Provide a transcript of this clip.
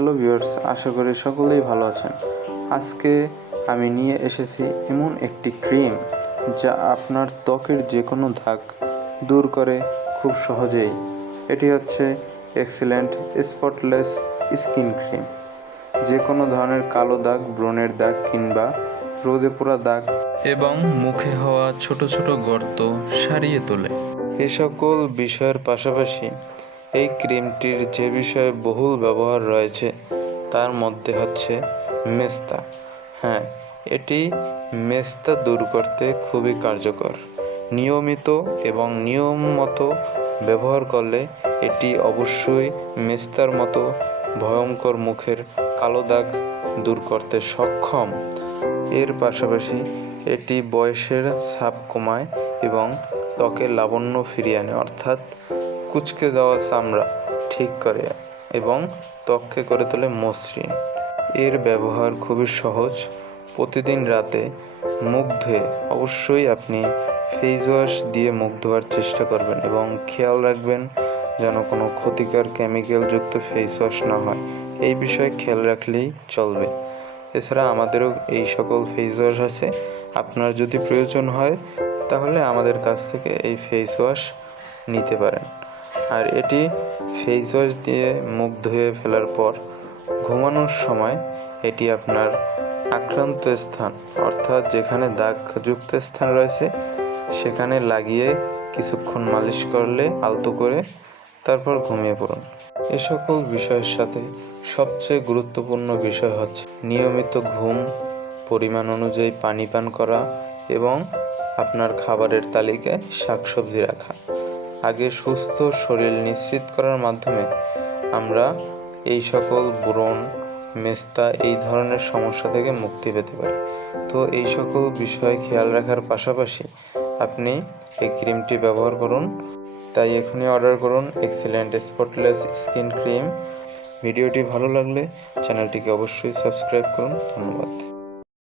Hello viewers, আশা করি সকলেই ভালো আছেন। আজকে আমি নিয়ে এসেছি এমন একটি ক্রিম যা আপনার ত্বকের যে কোনো দাগ দূর করে খুব সহজেই। এটি হচ্ছে এক্সিলেন্ট স্পটলেস স্কিন ক্রিম যে কোনো ধরনের কালো দাগ, ব্রণের দাগ কিংবা রোদে পোড়া দাগ এবং মুখে হওয়া ছোট ছোট গর্ত সারিয়ে তোলে। এ সকল বিষয়ের পাশাপাশি এই ক্রিমটির যে বিষয়ে বহুল ব্যবহার রয়েছে, তার মধ্যে হচ্ছে মেস্তা। হ্যাঁ এটি মেস্তা দূর করতে খুবই কার্যকর। নিয়মিত এবং নিয়ম মতো ব্যবহার করলে এটি অবশ্যই মেস্তার মতো ভয়ঙ্কর মুখের কালো দাগ দূর করতে সক্ষম। এর পাশাপাশি এটি বয়সের ছাপ কমায় এবং ত্বকের লাবণ্য ফিরিয়ে আনে, অর্থাৎ কুচকে যাওয়া চামড়া ঠিক করে এবং ত্বককে করে তোলে মসৃণ। এর ব্যবহার খুবই সহজ। প্রতিদিন রাতে মুখ ধুয়ে অবশ্যই আপনি ফেস ওয়াশ দিয়ে মুখ ধোয়ার চেষ্টা করবেন এবং খেয়াল রাখবেন যেন কোনো ক্ষতিকর কেমিক্যালযুক্ত ফেস ওয়াশ না হয়। এই বিষয়ে খেয়াল রাখলেই চলবে। এছাড়া আমাদেরও এই সকল ফেস ওয়াশ আছে। আপনার যদি প্রয়োজন হয়, তাহলে আমাদের কাছ থেকে এই ফেস ওয়াশ নিতে পারেন। আর এটি ফেস ওয়াশ দিয়ে মুখ ধুয়ে ফেলার পর ঘুমানোর সময় এটি আপনার আক্রান্ত স্থান, অর্থাৎ যেখানে দাগযুক্ত স্থান রয়েছে, সেখানে লাগিয়ে কিছুক্ষণ মালিশ করলে আলতো করে তারপর ঘুমিয়ে পড়ুন। এ সকল বিষয়ের সাথে সবচেয়ে গুরুত্বপূর্ণ বিষয় হচ্ছে নিয়মিত ঘুম, পরিমাণ অনুযায়ী পানি পান করা এবং আপনার খাবারের তালিকায় শাকসবজি রাখা। আগে সুস্থ শরীর নিশ্চিত করার মাধ্যমে আমরা এই সকল ব্রণ, মেস্তা এই ধরনের সমস্যা থেকে মুক্তি পেতে পারি। তো এই সকল বিষয় খেয়াল রাখার পাশাপাশি আপনি এই ক্রিমটি ব্যবহার করুন। তাই এখনই অর্ডার করুন এক্সিলেন্ট স্পটলেস স্কিন ক্রিম। ভিডিওটি ভালো লাগলে চ্যানেলটিকে অবশ্যই সাবস্ক্রাইব করুন। ধন্যবাদ।